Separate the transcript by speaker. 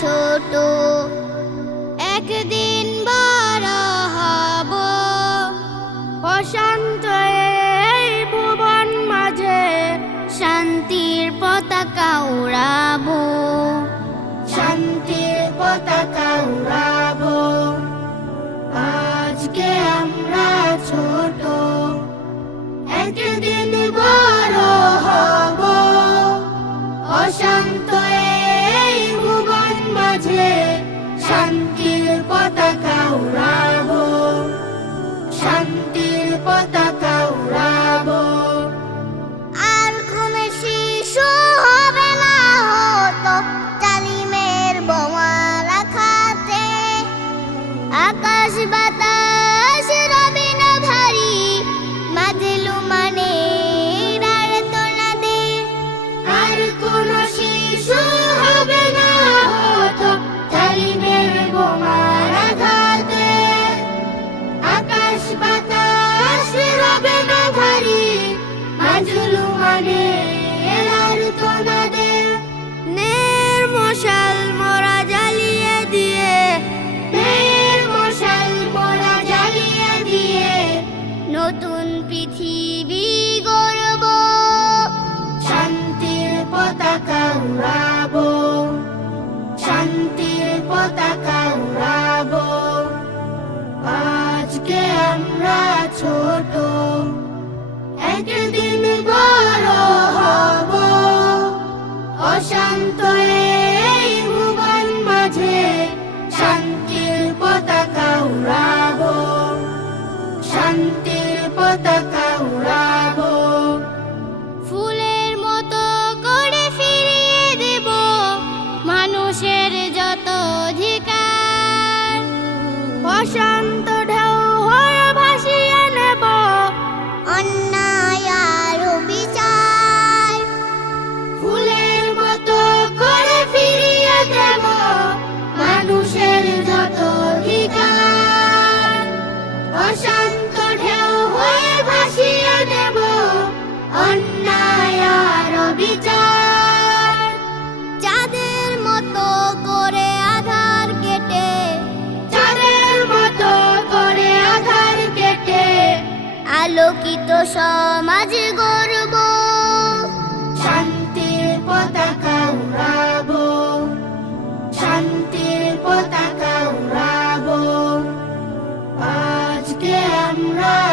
Speaker 1: ছোট। একদিন বড় হব। অশান্ত ভুবন মাঝে শান্তির পতাকা উড়াবো। শান্তির পতাকা উড়াবো। আজকে আমরা ছোট। একদিন পতাকা উড়াবো। আর কোন শিশু হবে না হতো তালিমের বোমা রাখাতে। আকাশ বাতাস রবে না ভারী মাজলু মানে আর কোন শিশু হবে না হতো তালিমের বোমা B T. অশান্ত আলোকিত সমাজ গর্ব। শান্তির পতাকা উড়াব। শান্তির পতাকা উড়াব। আজকে আমরা